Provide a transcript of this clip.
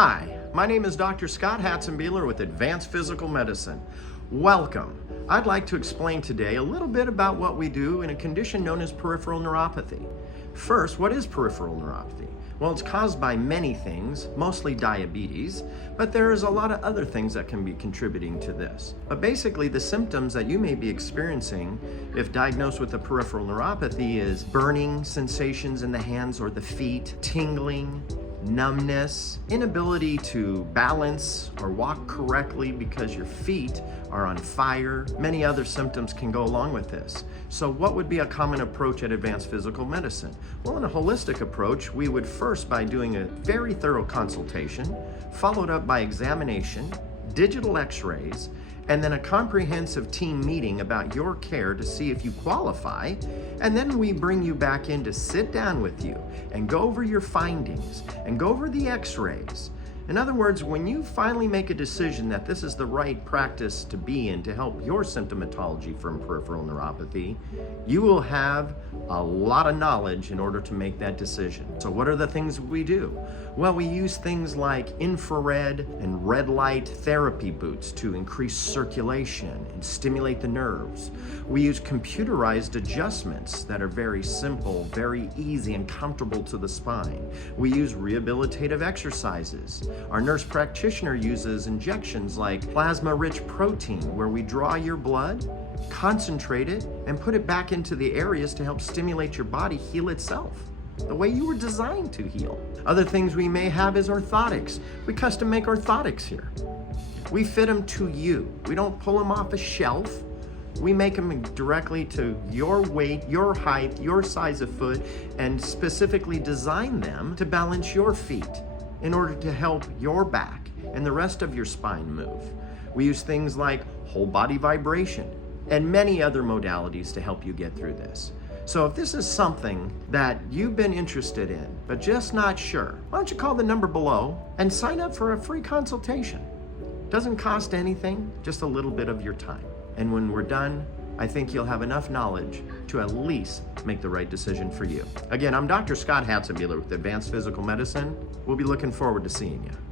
Hi, my name is Dr. Scott Hatzenbeeler with Advanced Physical Medicine. Welcome. I'd like to explain today a little bit about what we do in a condition known as peripheral neuropathy. First, what is peripheral neuropathy? Well, it's caused by many things, mostly diabetes, but there's a lot of other things that can be contributing to this. But basically, the symptoms that you may be experiencing if diagnosed with a peripheral neuropathy is burning sensations in the hands or the feet, tingling, numbness, inability to balance or walk correctly because your feet are on fire. Many other symptoms can go along with this. So what would be a common approach at advanced physical medicine? Well, in a holistic approach, we would first by doing a very thorough consultation, followed up by examination, digital x-rays, and then a comprehensive team meeting about your care to see if you qualify, and then we bring you back in to sit down with you and go over your findings and go over the x-rays. In other words, when you finally make a decision that this is the right practice to be in to help your symptomatology from peripheral neuropathy, you will have a lot of knowledge in order to make that decision. So what are the things we do? Well, we use things like infrared and red light therapy boots to increase circulation and stimulate the nerves. We use computerized adjustments that are very simple, very easy and comfortable to the spine. We use rehabilitative exercises. Our nurse practitioner uses injections like plasma-rich protein, where we draw your blood, concentrate it, and put it back into the areas to help stimulate your body heal itself, the way you were designed to heal. Other things we may have is orthotics. We custom make orthotics here. We fit them to you. We don't pull them off a shelf. We make them directly to your weight, your height, your size of foot, and specifically design them to balance your feet in order to help your back and the rest of your spine move. We use things like whole body vibration and many other modalities to help you get through this. So if this is something that you've been interested in, but just not sure, why don't you call the number below and sign up for a free consultation. Doesn't cost anything, just a little bit of your time. And when we're done, I think you'll have enough knowledge to at least make the right decision for you. Again, I'm Dr. Scott Hatzenbeeler with Advanced Physical Medicine. We'll be looking forward to seeing you.